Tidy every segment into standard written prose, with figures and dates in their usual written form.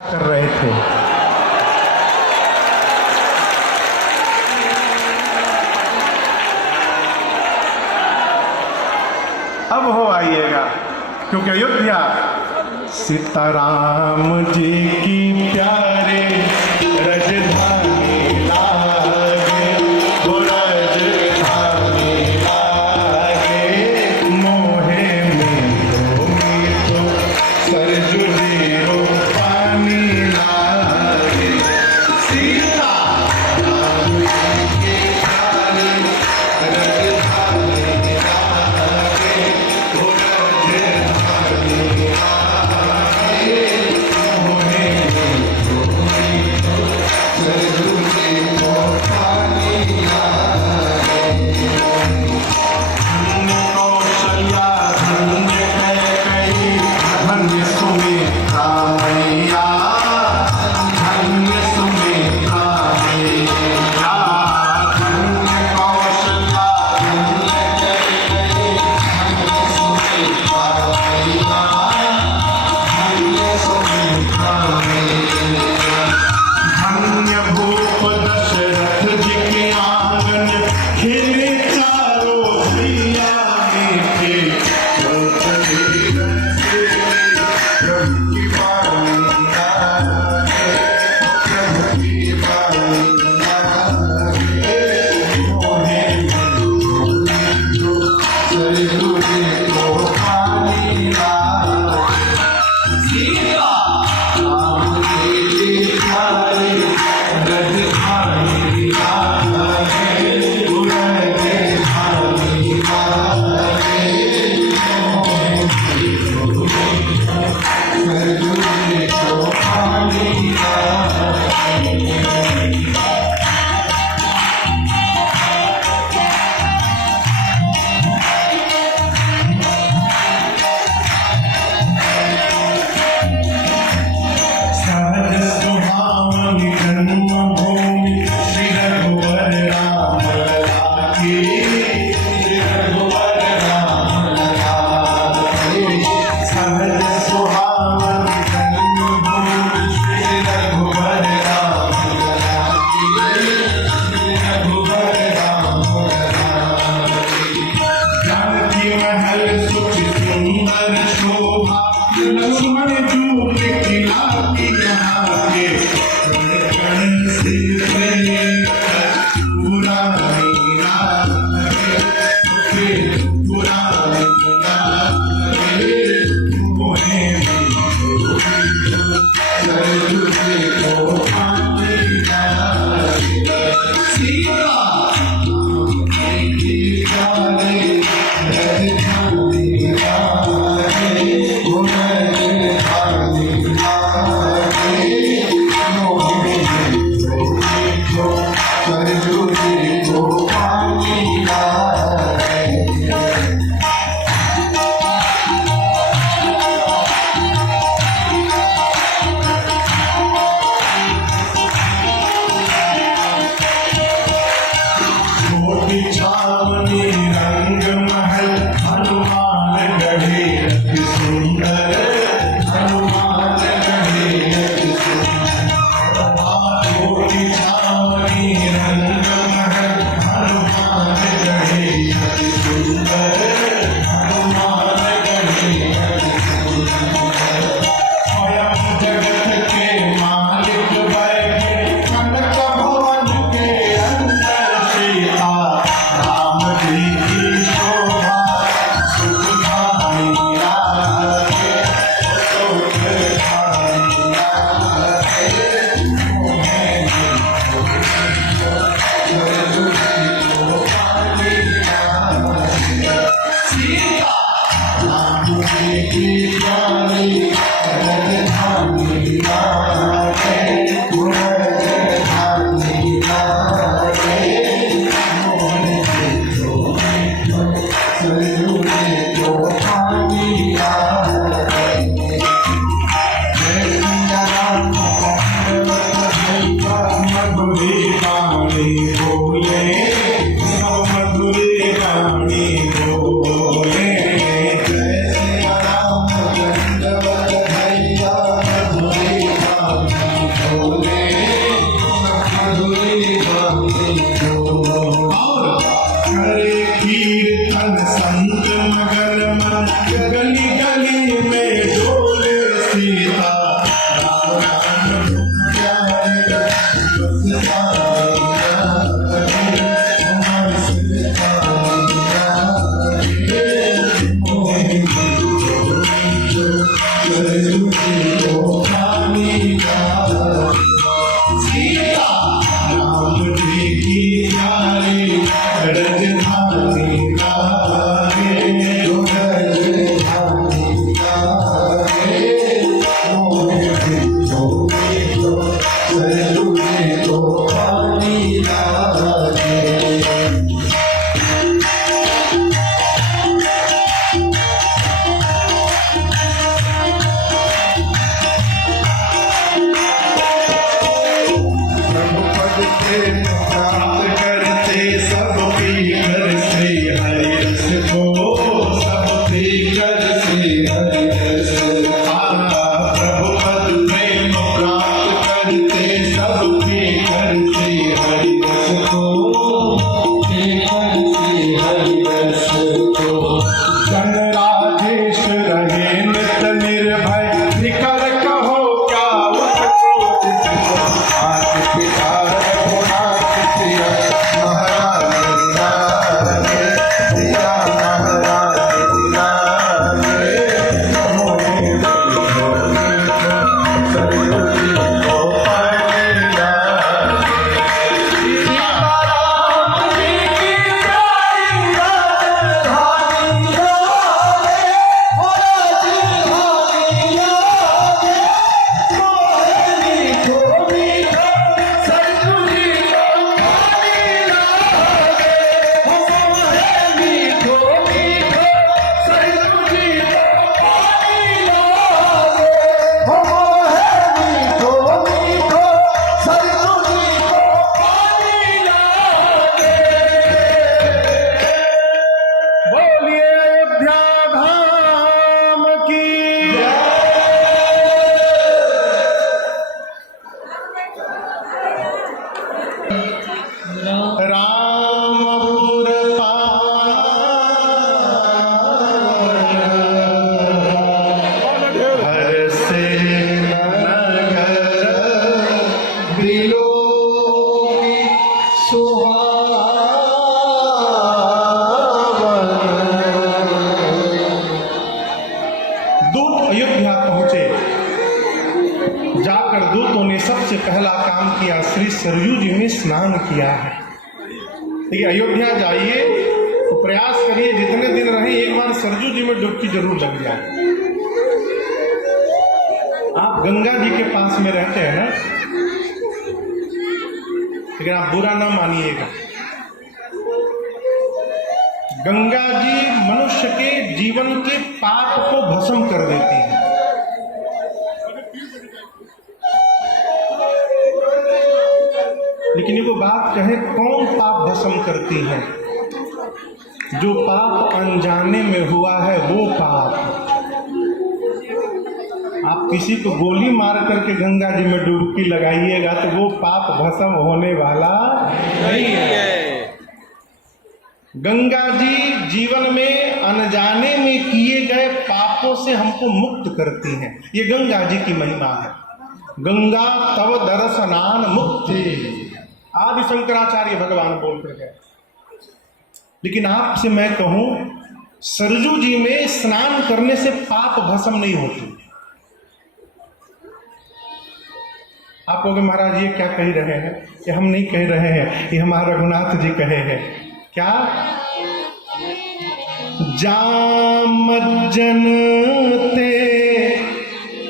कर रहे थे। अब हो आइएगा, क्योंकि अयोध्या सीताराम जी की प्यारे राजधानी लागे, वो राजधानी लागे, मोहे मीठो सरजुजीरो पानी लागे। सीताराम जी की प्यारे राजधानी लागे, वो राजधानी लागे, मोहे मीठो सरजुजीरो पानी लागे। कौशल्या धन्य कैकेयी, धन्य सुमित्रा मैया, धन्य सुमित्रा मैया, धन्य कौशल्या धन्य कैकेयी, धन्य सुमित्रा मैया, धन्य सुमित्रा मैया। धन्य भूप दशरथ जी के आंगन, खिले चारों भैया मीठे, प्रभु की वाणी लागे, प्रभु की वाणी लागे, मोहे मीठो सरजुजीरो पानी लागे। सीताराम जी प्यारे राजधानी लागे, वो राजधानी लागे, मोहे मीठो सरजुजीरो पानी लागे। सहज सुहावनी जन्मभूमि, श्री रघुवर राम लला की, श्री रघुवर राम लला की। सहज सुहावनी जन्मभूमि, श्री रघुवर राम लला की, श्री रघुवर राम लला की। जानकी महल सुख सुंदर शोभा, लक्ष्मण जूट की लागी यहाँ के, कण सिर पे पुरानी लागे, पुरानी लागे, मोहे मीठो सरजुजीरो पानी लागे। सीताराम जी की प्यारे राजधानी लागे, वो राजधानी लागे, मोहे मीठो सरजुजीरो पानी लागे। छोटी छावनी रंग महल, हनुमान गढ़े अति सुंदर, हनुमान गढ़े अति सुंदर। छोटी छावनी रंग महल, हनुमान गढ़े अति सुंदर, हनुमान गढ़े अति सुंदर। स्वयं जगत के मालिक बैठे, कनक भवन के अंदर सीता राम जी की शोभा, सुखधानी लागे, सुखधानी लागे, मोहे मीठो सरजुजीरो पानी लागे। सीताराम जी की प्यारी राजधानी लागे, वो राजधानी लागे, मोहे मीठो सरजुजीरो पानी लागे। जय सिया राम मधुरी वाणी बोले, मधुरी वाणी बोले। जय सिया राम, दूतों ने सबसे पहला काम किया, श्री सरयू जी में स्नान किया है। देखिए, अयोध्या जाइए तो प्रयास करिए, जितने दिन रहे एक बार सरयू जी में डुबकी जरूर लग जाए। आप गंगा जी के पास में रहते हैं ना, लेकिन आप बुरा ना मानिएगा, गंगा जी मनुष्य के जीवन के पाप को भस्म कर देती है। लेकिन ये बात कहे, कौन पाप भस्म करती है? जो पाप अनजाने में हुआ है वो पाप। आप किसी को गोली मार करके गंगा जी में डुबकी लगाइएगा तो वो पाप भस्म होने वाला नहीं है। गंगा जी जीवन में अनजाने में किए गए पापों से हमको मुक्त करती हैं। ये गंगा जी की महिमा है। गंगा तव दर्शनान मुक्ति, आदि शंकराचार्य भगवान बोल कर गए। लेकिन आपसे मैं कहूं, सरयू जी में स्नान करने से पाप भस्म नहीं होती। आप कहोगे महाराज ये क्या कह रहे हैं? ये हम नहीं कह रहे हैं, ये हमारे रघुनाथ जी कहे हैं। क्या? जाम मज्जन ते,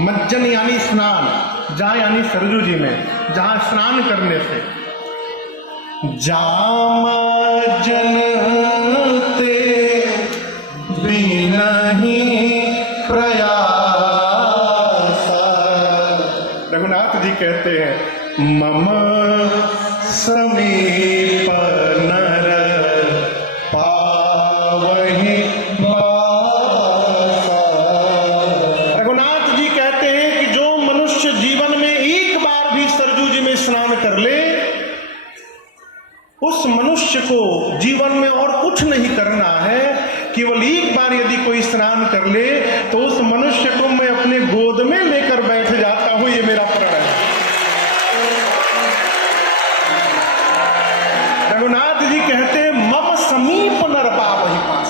मज्जन यानी स्नान, जा यानी सरयू जी में जहां स्नान करने से, जाम मज्जन ते बिनहि प्रयास। रघुनाथ जी कहते हैं, मम समीप नर पावहि वासा। रघुनाथ जी कहते हैं कि जो मनुष्य जीवन में एक बार भी सरयू जी में स्नान कर ले, उस मनुष्य को जीवन में और कुछ नहीं करना है। केवल एक बार यदि कोई स्नान कर ले तो उस मनुष्य को मैं अपने गोद में लेकर बैठ जाता हूं, ये मेरा प्रण है। रघुनाथ जी कहते हैं, मम समीप नर पावहि पास,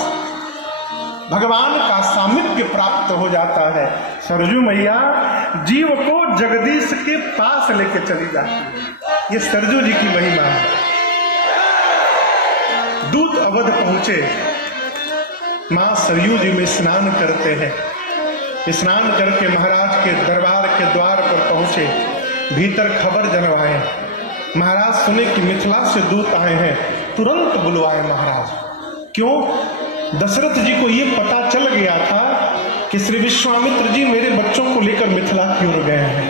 भगवान का सामिप्य प्राप्त हो जाता है। सरयू मैया जीव को जगदीश के पास लेके चली जाती है। ये सरयू जी की महिमा है। दूत अवध पहुंचे, मां सरयू जी में स्नान करते हैं। स्नान करके महाराज के दरबार के द्वार पर पहुंचे, भीतर खबर जनवाए। महाराज सुने कि मिथिला से दूत आए हैं, तुरंत बुलवाए महाराज। क्यों? दशरथ जी को ये पता चल गया था कि श्री विश्वामित्र जी मेरे बच्चों को लेकर मिथिला क्यों गए हैं।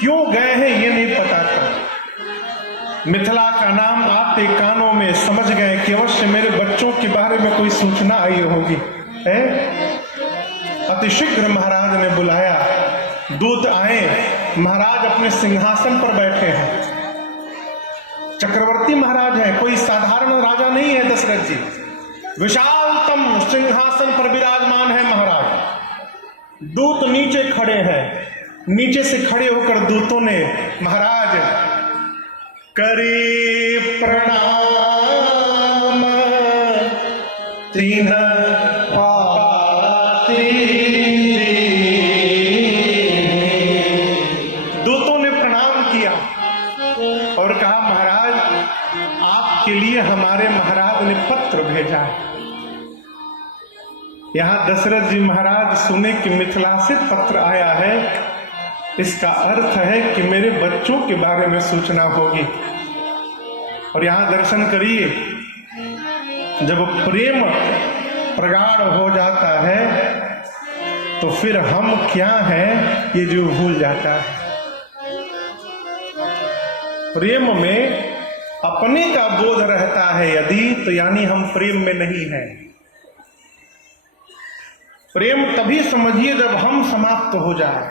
क्यों गए हैं ये नहीं पता था। मिथिला का नाम आते कानों में समझ गए कि अवश्य मेरे बच्चों के बारे में कोई सूचना आई होगी। अतिशीघ्र महाराज ने बुलाया, दूत आए, महाराज अपने सिंहासन पर बैठे हैं। चक्रवर्ती महाराज हैं, कोई साधारण राजा नहीं है दशरथ जी। विशालतम सिंहासन पर विराजमान है महाराज। दूत नीचे खड़े हैं। नीचे से खड़े होकर दूतों ने महाराज करी प्रणाम तीन पाती। दूतों ने प्रणाम किया और कहा, महाराज आपके लिए हमारे महाराज ने पत्र भेजा है। यहां दशरथ जी महाराज सुने कि मिथिला से पत्र आया है, इसका अर्थ है कि मेरे बच्चों के बारे में सूचना होगी। और यहां दर्शन करिए, जब प्रेम प्रगाढ़ हो जाता है तो फिर हम क्या हैं ये जो भूल जाता है। प्रेम में अपने का बोध रहता है यदि, तो यानी हम प्रेम में नहीं हैं। प्रेम तभी समझिए जब हम समाप्त हो जाए।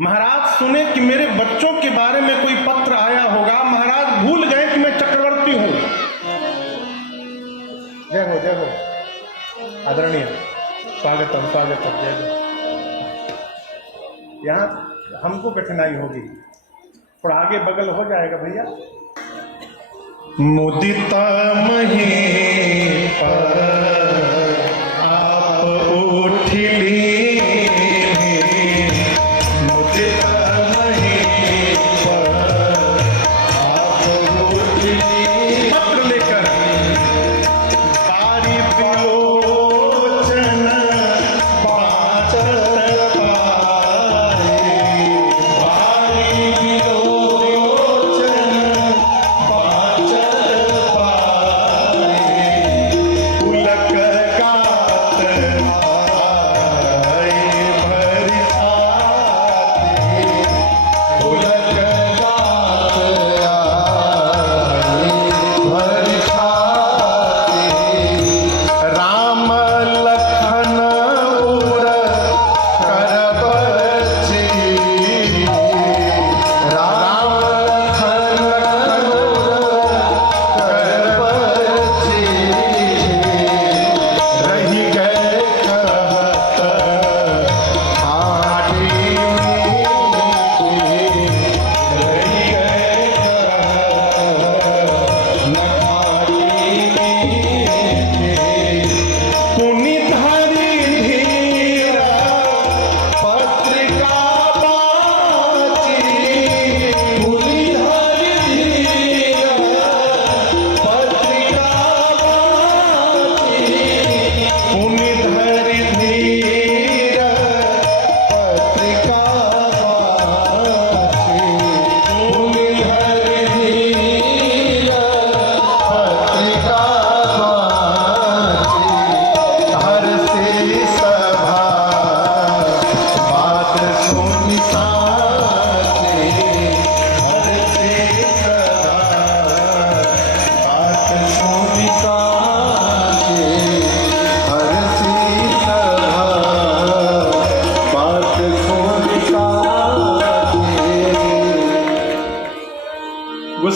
महाराज सुने कि मेरे बच्चों के बारे में कोई पत्र आया होगा, महाराज भूल गए कि मैं चक्रवर्ती हूं। जय हो, जय हो आदरणीय, स्वागतम स्वागतम, जय हो। यहां हमको कठिनाई होगी, थोड़ा आगे बगल हो जाएगा भैया। मुदिता मही पर आप उठिली, मुदिता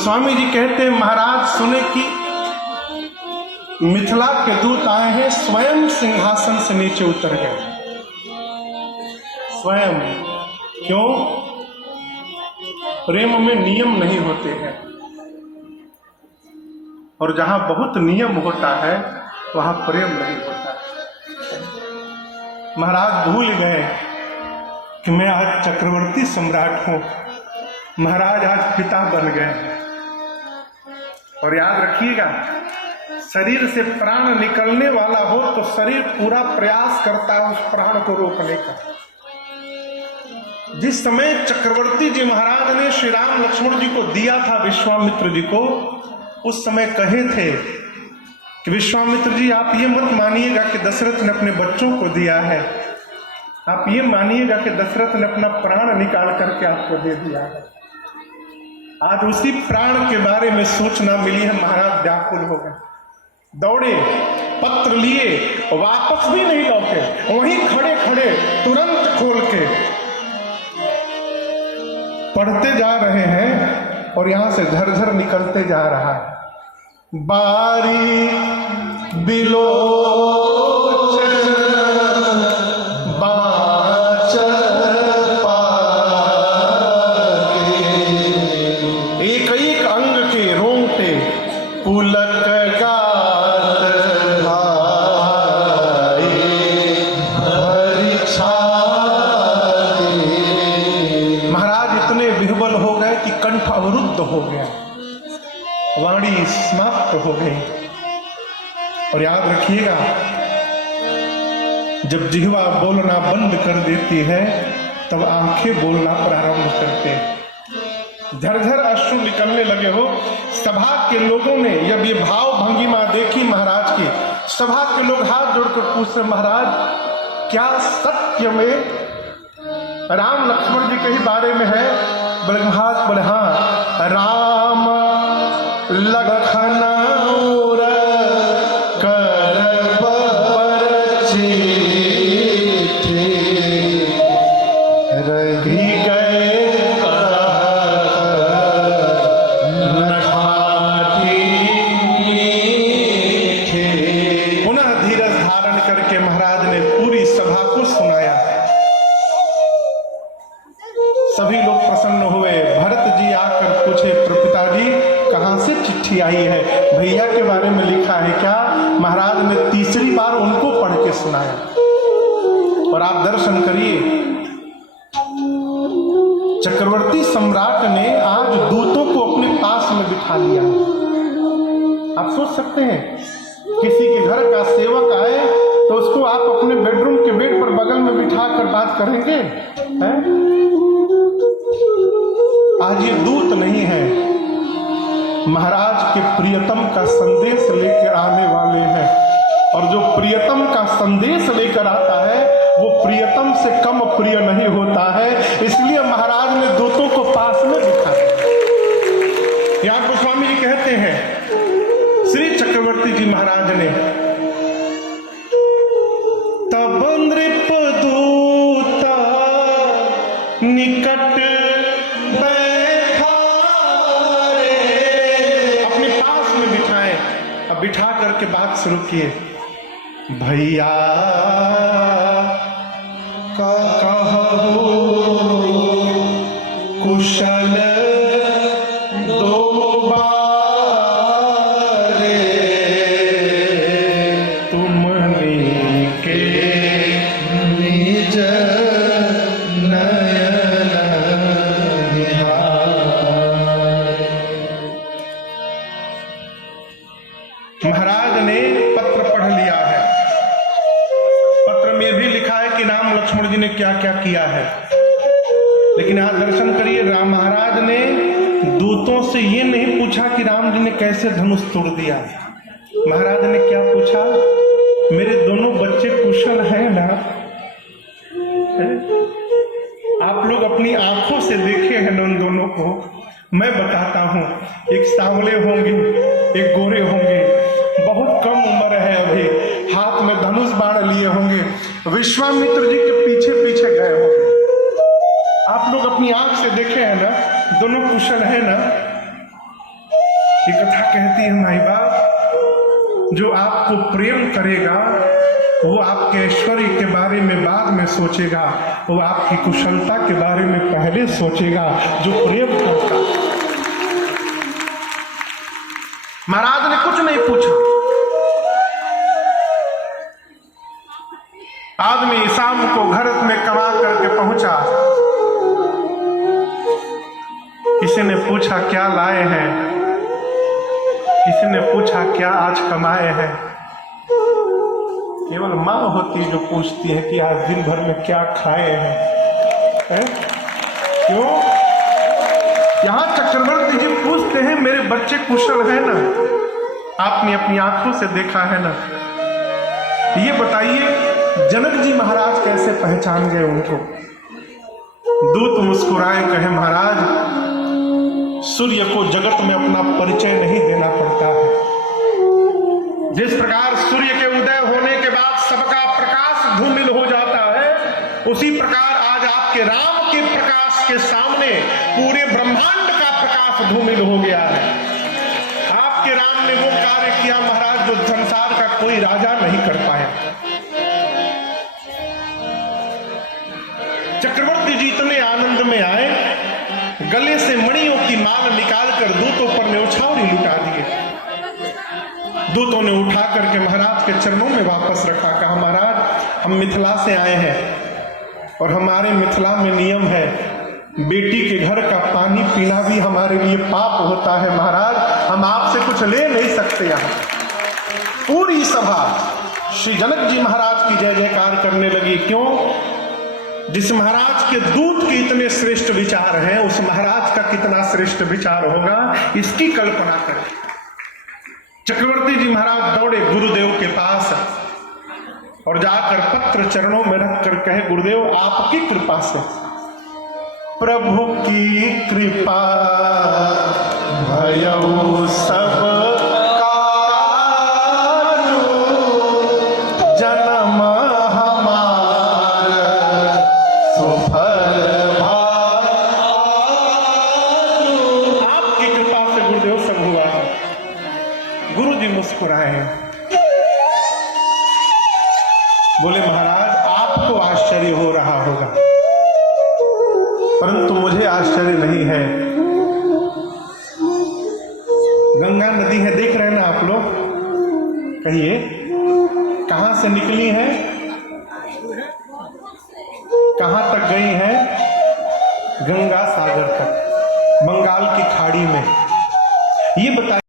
गोस्वामी जी कहते हैं महाराज सुने कि मिथिला के दूत आए हैं, स्वयं सिंहासन से नीचे उतर गए। स्वयं। क्यों? प्रेम में नियम नहीं होते हैं, और जहां बहुत नियम होता है वहां प्रेम नहीं होता है। महाराज भूल गए कि मैं आज चक्रवर्ती सम्राट हूं, महाराज आज पिता बन गए। और याद रखिएगा, शरीर से प्राण निकलने वाला हो तो शरीर पूरा प्रयास करता है उस प्राण को रोकने का। जिस समय चक्रवर्ती जी महाराज ने श्री राम लक्ष्मण जी को दिया था विश्वामित्र जी को, उस समय कहे थे कि विश्वामित्र जी आप ये मत मानिएगा कि दशरथ ने अपने बच्चों को दिया है, आप ये मानिएगा कि दशरथ ने अपना प्राण निकाल करके आपको दे दिया है। आज उसी प्राण के बारे में सूचना मिली है, महाराज व्याकुल हो गए, दौड़े, पत्र लिए, वापस भी नहीं लौटे, वहीं खड़े खड़े तुरंत खोल के पढ़ते जा रहे हैं और यहां से झरझर निकलते जा रहा है। बारी बिलो एक एक अंग के रोंगटे पुलक हो गया, वाणी समाप्त हो गई। और याद रखिएगा, जब जिह्वा बोलना बंद कर देती है तब आंखें बोलना प्रारंभ करते हैं। झरझर अश्रु निकलने लगे हो। सभा के लोगों ने जब ये भाव भंगिमा देखी महाराज की, सभा के लोग हाथ जोड़कर पूछते, महाराज क्या सत्य में राम लक्ष्मण जी के ही बारे में है? बोले महाराज, बोले हाँ, राम लखन और कर बरछी रही गए पुनः धीरज धारण करके महाराज ने पूरी सभा को सुनाया। सभी लोग प्रसन्न हुए। भरत जी आकर पूछे, पिताजी कहां से चिट्ठी आई है? भैया के बारे में लिखा है क्या? महाराज ने तीसरी बार उनको पढ़ के सुनाया। और आप दर्शन करिए, चक्रवर्ती सम्राट ने आज दूतों को अपने पास में बिठा लिया। आप सोच सकते हैं, किसी के घर का सेवक आए तो उसको आप अपने बेडरूम के बेड पर बगल में बिठा कर बात करेंगे? हैं? आज ये दूत नहीं है, महाराज के प्रियतम का संदेश लेकर आने वाले हैं। और जो प्रियतम का संदेश लेकर आता है वो प्रियतम से कम प्रिय नहीं होता है, इसलिए महाराज ने दूतों को पास में बिठाया। यहाँ गोस्वामी जी कहते हैं, श्री चक्रवर्ती जी महाराज ने तब नृप दूता निकट बिठा करके बात शुरू किए। भैया कहू कुशल दो बारे, तुमने के निज नयन महाराज ने पत्र पढ़ लिया है। पत्र में भी लिखा है कि राम लक्ष्मण जी ने क्या क्या किया है। लेकिन यहां दर्शन करिए, राम महाराज ने दूतों से ये नहीं पूछा कि राम जी ने कैसे धनुष तोड़ दिया। महाराज ने क्या पूछा? मेरे दोनों बच्चे कुशल हैं ना? आप लोग अपनी आंखों से देखे हैं उन दोनों को। मैं बताता हूं, एक सांवले होंगे, एक गोरे होंगे, बहुत कम उम्र है अभी, हाथ में धनुष बाण लिए होंगे, विश्वामित्र जी के पीछे पीछे गए होंगे। आप लोग अपनी आंख से देखे हैं ना, दोनों कुशल है ना? ये कथा कहती है माई बाप, जो आपको प्रेम करेगा वो आपके ऐश्वर्य के बारे में बाद में सोचेगा, वो आपकी कुशलता के बारे में पहले सोचेगा। जो प्रेम करता, महाराज ने कुछ नहीं पूछा। आदमी शाम को घर में कमा करके पहुंचा, किसी ने पूछा क्या लाए हैं, किसी ने पूछा क्या आज कमाए हैं। केवल माँ होती है जो पूछती है कि आज दिन भर में क्या खाए हैं, क्यों? यहां चक्रवर्ती जी पूछते हैं मेरे बच्चे कुशल है ना? आपने अपनी आंखों से देखा है ना? ये बताइए जनक जी महाराज कैसे पहचान गए उनको? दूत मुस्कुराए, कहे महाराज सूर्य को जगत में अपना परिचय नहीं देना पड़ता है। जिस प्रकार सूर्य के उदय होने के बाद सबका प्रकाश धूमिल हो जाता है, उसी प्रकार आज आपके राम के प्रकाश के सामने पूरे ब्रह्मांड का प्रकाश धूमिल हो गया है। आपके राम ने वो कार्य किया महाराज जो संसार का कोई राजा नहीं कर पाया। चक्रवर्ती जी इतने आनंद में आए, गले से मणियों की माल निकालकर दूतों पर न्यौछावरी लुटा दिए। दूतों ने उठा करके महाराज के चरणों में वापस रखा। कहा महाराज हम मिथिला से आए हैं और हमारे मिथिला में नियम है बेटी के घर का पानी पीना भी हमारे लिए पाप होता है। महाराज हम आपसे कुछ ले नहीं सकते। यहाँ पूरी सभा श्री जनक जी महाराज की जय जयकार करने लगी। क्यों? जिस महाराज के दूत के इतने श्रेष्ठ विचार हैं, उस महाराज का कितना श्रेष्ठ विचार होगा, इसकी कल्पना करें। चक्रवर्ती जी महाराज दौड़े गुरुदेव के पास और जाकर पत्र चरणों में रखकर कहे गुरुदेव आपकी कृपा से, प्रभु की कृपा भयउ सब जन्म हमार सुफल आपकी कृपा से गुरुदेव सब हुआ है। गुरु जी मुस्कुराए हैं, बोले महाराज आपको आश्चर्य हो रहा होगा परंतु मुझे आश्चर्य नहीं है। गंगा नदी है, देख रहे हैं ना आप लोग? कहिए कहां से निकली है, कहां तक गई है? गंगा सागर तक, बंगाल की खाड़ी में। ये बताइए